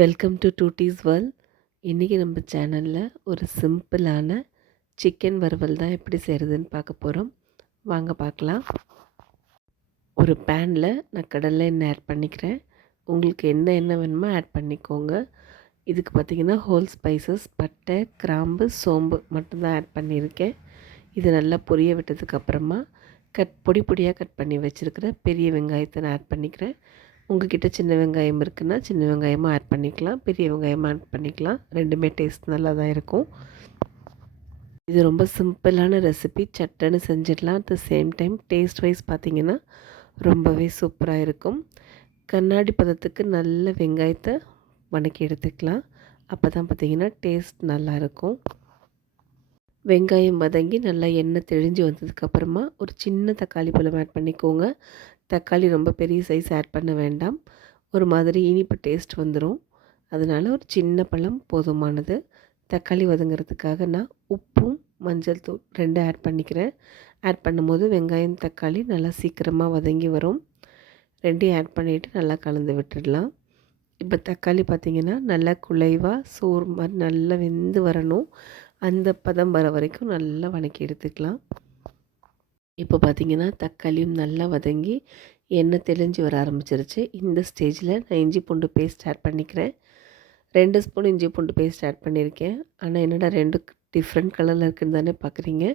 Welcome to டூட்டீஸ் world. இன்றைக்கி நம்ம சேனலில் ஒரு சிம்பிளான சிக்கன் வறுவல் தான் எப்படி செய்கிறதுன்னு பார்க்க போகிறோம். வாங்க பார்க்கலாம். ஒரு பேனில் நான் கடலை எண்ணெய் ஆட் பண்ணிக்கிறேன். உங்களுக்கு என்ன வேணுமோ ஆட் பண்ணிக்கோங்க. இதுக்கு பார்த்திங்கன்னா ஹோல் ஸ்பைசஸ் பட்டை, கிராம்பு, சோம்பு மட்டும்தான் ஆட் பண்ணியிருக்கேன். இது நல்லா பொரிய விட்டதுக்கப்புறமா பொடி பொடியாக கட் பண்ணி வச்சுருக்கிற பெரிய வெங்காயத்தை நான் ஆட் பண்ணிக்கிறேன். உங்கள்கிட்ட சின்ன வெங்காயம் இருக்குன்னா சின்ன வெங்காயமாக ஆட் பண்ணிக்கலாம், பெரிய வெங்காயமாக ஆட் பண்ணிக்கலாம். ரெண்டுமே டேஸ்ட் நல்லா தான் இருக்கும். இது ரொம்ப சிம்பிளான ரெசிபி, சட்டுன்னு செஞ்சிடலாம். At the same time taste wise பார்த்திங்கன்னா ரொம்பவே சூப்பராக இருக்கும். கண்ணாடி பதத்துக்கு நல்ல வெங்காயத்தை வதக்கி எடுத்துக்கலாம். அப்போ தான் பார்த்திங்கன்னா டேஸ்ட் நல்லாயிருக்கும். வெங்காயம் வதங்கி நல்லா எண்ணெய் தெளிஞ்சு வந்ததுக்கப்புறமா ஒரு சின்ன தக்காளி பழம் ஆட் பண்ணிக்கோங்க. தக்காளி ரொம்ப பெரிய சைஸ் ஆட் பண்ண வேண்டாம், ஒரு மாதிரி இனிப்பு டேஸ்ட் வந்துடும். அதனால் ஒரு சின்ன பழம் போதுமானது. தக்காளி வதங்கிறதுக்காக நான் உப்பும் மஞ்சள் தூள் 2 ஆட் பண்ணிக்கிறேன். ஆட் பண்ணும்போது வெங்காயம் தக்காளி நல்லா சீக்கிரமாக வதங்கி வரும். 2 ஆட் பண்ணிவிட்டு நல்லா கலந்து விட்டுடலாம். இப்போ தக்காளி பார்த்திங்கன்னா நல்லா குலைவாக சோறு மாதிரி நல்லா வெந்து வரணும். அந்த பதம் வர வரைக்கும் நல்லா வதக்கி எடுத்துக்கலாம். இப்போ பார்த்திங்கன்னா தக்காளியும் நல்லா வதங்கி எண்ணெய் தெளிஞ்சு வர ஆரம்பிச்சிருச்சு. இந்த ஸ்டேஜில் நான் இஞ்சி பூண்டு பேஸ்ட் ஆட் பண்ணிக்கிறேன். 2 ஸ்பூன் இஞ்சி பூண்டு பேஸ்ட் ஆட் பண்ணியிருக்கேன். ஆனால் என்னடா 2 டிஃப்ரெண்ட் கலரில் இருக்குன்னு தானே பார்க்குறீங்க.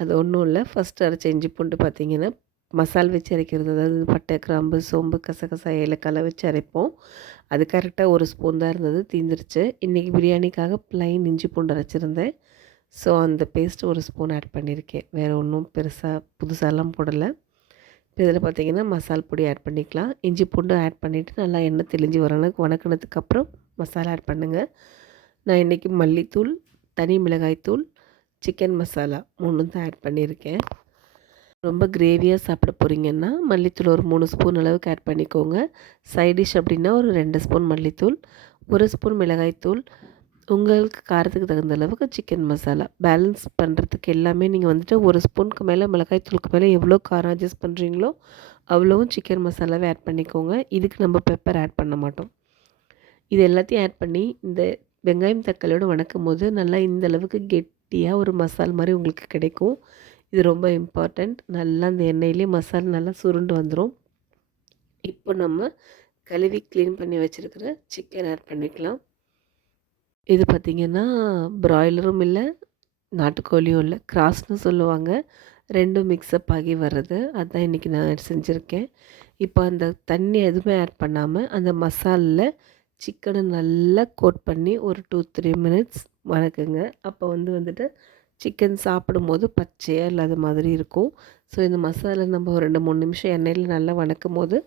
அது ஒன்றும் இல்லை. ஃபஸ்ட்டு அரைச்ச இஞ்சி பூண்டு பார்த்திங்கன்னா மசால் வச்சு அரைக்கிறது, அதாவது பட்டை, கிராம்பு, சோம்பு, கசகசா, ஏலக்காய் வச்சு அரைப்போம். அது கரெக்டாக 1 ஸ்பூன் தான் இருந்தது, தீந்துருச்சு. இன்றைக்கி பிரியாணிக்காக ப்ளைன் இஞ்சி பூண்டு அரைச்சிருந்தேன். ஸோ அந்த பேஸ்ட்டு 1 ஸ்பூன் ஆட் பண்ணியிருக்கேன். வேறு ஒன்றும் பெருசாக புதுசாலாம் போடலை. இப்போ இதில் பார்த்திங்கன்னா மசால் பொடி ஆட் பண்ணிக்கலாம். இஞ்சி பூண்டு ஆட் பண்ணிவிட்டு நல்லா எண்ணெய் தெளிஞ்சு வரணும். வதக்கினதுக்கப்புறம் மசாலா ஆட் பண்ணுங்கள். நான் இன்றைக்கி மல்லித்தூள், தனி மிளகாய்த்தூள், சிக்கன் மசாலா 3 தான் ஆட் பண்ணியிருக்கேன். ரொம்ப கிரேவியாக சாப்பிட போகிறீங்கன்னா மல்லித்தூள் ஒரு 3 ஸ்பூன் அளவுக்கு ஆட் பண்ணிக்கோங்க. சைட் டிஷ் அப்படின்னா ஒரு 2 ஸ்பூன் மல்லித்தூள், 1 ஸ்பூன் மிளகாய்த்தூள், உங்களுக்கு காரத்துக்கு தகுந்த அளவுக்கு சிக்கன் மசாலா. பேலன்ஸ் பண்ணுறதுக்கு எல்லாமே நீங்கள் வந்துட்டு 1 ஸ்பூனுக்கு மேலே மிளகாய்த்தூளுக்கு மேலே எவ்வளோ காரம் அட்ஜஸ்ட் பண்ணுறீங்களோ அவ்வளோவும் சிக்கன் மசாலாவே ஆட் பண்ணிக்கோங்க. இதுக்கு நம்ம பெப்பர் ஆட் பண்ண மாட்டோம். இது எல்லாத்தையும் ஆட் பண்ணி இந்த வெங்காயம் தக்காளியோடு வதக்கும் போது நல்லா இந்த அளவுக்கு கெட்டியாக ஒரு மசால் மாதிரி உங்களுக்கு கிடைக்கும். இது ரொம்ப இம்பார்ட்டண்ட். நல்லா அந்த எண்ணெயிலே மசாலா நல்லா சுருண்டு வந்துடும். இப்போ நம்ம கழுவி க்ளீன் பண்ணி வச்சுருக்கிற சிக்கன் ஆட் பண்ணிக்கலாம். இது பார்த்திங்கன்னா ப்ராய்லரும் இல்லை, நாட்டுக்கோழியும் இல்லை, கிராஸ்னு சொல்லுவாங்க. 2ம் மிக்ஸ்அப் ஆகி வர்றது. அதுதான் இன்றைக்கி நான் செஞ்சுருக்கேன். இப்போ அந்த தண்ணி எதுவுமே ஆட் பண்ணாமல் அந்த மசாலில் சிக்கனை நல்லா கோட் பண்ணி ஒரு 2-3 மினிட்ஸ் வதக்குங்க. அப்போ வந்துட்டு சிக்கன் சாப்பிடும்போது பச்சையாக இல்லாத மாதிரி இருக்கும். ஸோ இந்த மசாலா நம்ம ஒரு 2-3 நிமிஷம் எண்ணெயில் நல்லா வதக்கும் போது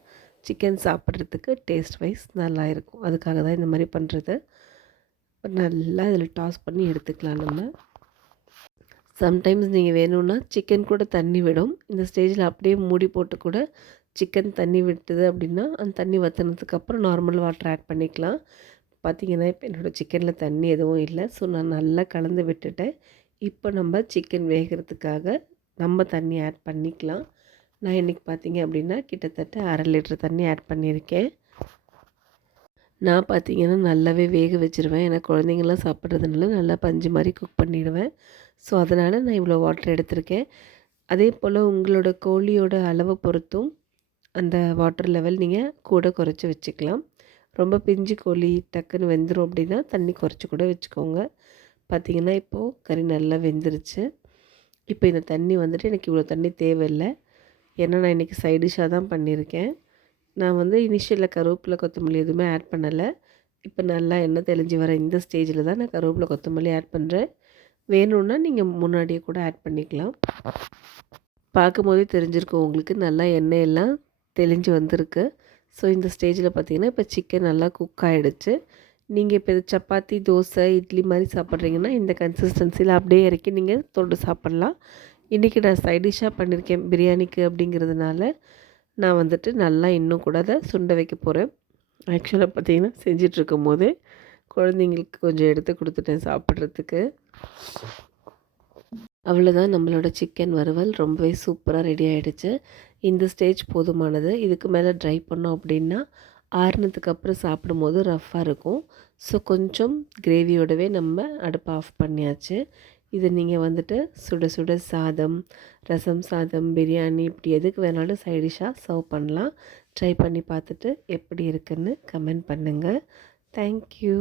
சிக்கன் சாப்பிட்றதுக்கு டேஸ்ட் வைஸ் நல்லா இருக்கும். அதுக்காக தான் இந்த மாதிரி பண்ணுறது. நல்லா இதில் டாஸ் பண்ணி எடுத்துக்கலாம் நம்ம. சம்டைம்ஸ் நீங்கள் வேணும்னா சிக்கன் கூட தண்ணி விடும். இந்த ஸ்டேஜில் அப்படியே மூடி போட்டு கூட சிக்கன் தண்ணி விட்டுது அப்படின்னா அந்த தண்ணி வற்றினதுக்கப்புறம் நார்மல் வாட்டர் ஆட் பண்ணிக்கலாம். பார்த்திங்கன்னா இப்போ என்னோடய சிக்கனில் தண்ணி எதுவும் இல்லை. ஸோ நான் நல்லா கலந்து விட்டுட்டேன். இப்போ நம்ம சிக்கன் வேகிறதுக்காக நம்ம தண்ணி ஆட் பண்ணிக்கலாம். நான் இன்றைக்கி பார்த்திங்க அப்படின்னா கிட்டத்தட்ட 1/2 லிட்டர் தண்ணி ஆட் பண்ணியிருக்கேன். நான் பார்த்திங்கன்னா நல்லாவே வேக வச்சுருவேன். ஏன்னா குழந்தைங்கள்லாம் சாப்பிட்றதுனால நல்லா பஞ்சு மாதிரி குக் பண்ணிவிடுவேன். ஸோ அதனால் நான் இவ்வளோ வாட்டர் எடுத்திருக்கேன். அதே போல் உங்களோட கோழியோட அளவை பொறுத்தும் அந்த வாட்டர் லெவல் நீங்கள் கூட குறைச்சி வச்சுக்கலாம். ரொம்ப பிஞ்சு கோழி டக்குன்னு வெந்துடும் அப்படின்னா தண்ணி குறைச்சி கூட வச்சுக்கோங்க. பார்த்திங்கன்னா இப்போது கறி நல்லா வெந்துருச்சு. இப்போ இந்த தண்ணி வந்துட்டு எனக்கு இவ்வளோ தண்ணி தேவையில்லை. ஏன்னா நான் இன்றைக்கி சைட் டிஷ்ஷாக தான் பண்ணியிருக்கேன். நான் இனிஷியலில் கருவேப்பிலை, கொத்தமல்லி எதுவுமே ஆட் பண்ணலை. இப்போ நல்லா எண்ணெய் தெளிஞ்சு வர இந்த ஸ்டேஜில் தான் நான் கருவேப்பிலை, கொத்தமல்லி ஆட் பண்ணுறேன். வேணும்னா நீங்கள் முன்னாடியே கூட ஆட் பண்ணிக்கலாம். பார்க்கும்போதே தெரிஞ்சிருக்கும் உங்களுக்கு நல்லா எண்ணெயெல்லாம் தெளிஞ்சு வந்திருக்கு. ஸோ இந்த ஸ்டேஜில் பார்த்திங்கன்னா இப்போ சிக்கன் நல்லா குக் ஆகிடுச்சு. நீங்கள் இப்போ இது சப்பாத்தி, தோசை, இட்லி மாதிரி சாப்பிட்றீங்கன்னா இந்த கன்சிஸ்டன்சியில் அப்படியே இறக்கி நீங்கள் தொட்டு சாப்பிட்லாம். இன்றைக்கி நான் சைட் டிஷ்ஷாக பண்ணியிருக்கேன் பிரியாணிக்கு அப்படிங்கிறதுனால நான் நல்லா இன்னும் கூட அதை சுண்ட வைக்க போகிறேன். ஆக்சுவலாக பார்த்திங்கன்னா செஞ்சிட்ருக்கும் போதே குழந்தைங்களுக்கு கொஞ்சம் எடுத்து கொடுத்துட்டேன் சாப்பிட்றதுக்கு. அவ்வளோதான், நம்மளோட சிக்கன் வறுவல் ரொம்பவே சூப்பராக ரெடி ஆகிடுச்சு. இந்த ஸ்டேஜ் போதுமானது. இதுக்கு மேலே ட்ரை பண்ணோம் அப்படின்னா ஆறுனதுக்கப்புறம் சாப்பிடும்போது ரஃப்பாக இருக்கும். ஸோ கொஞ்சம் கிரேவியோடவே நம்ம அடுப்பை ஆஃப் பண்ணியாச்சு. இது நீங்கள் வந்துட்டு சுட சுட சாதம், ரசம் சாதம், பிரியாணி இப்படி எதுக்கு வேணாலும் சைட் டிஷ்ஷாக சர்வ் பண்ணலாம். ட்ரை பண்ணி பார்த்துட்டு எப்படி இருக்குன்னு கமெண்ட் பண்ணுங்கள். தேங்க்யூ.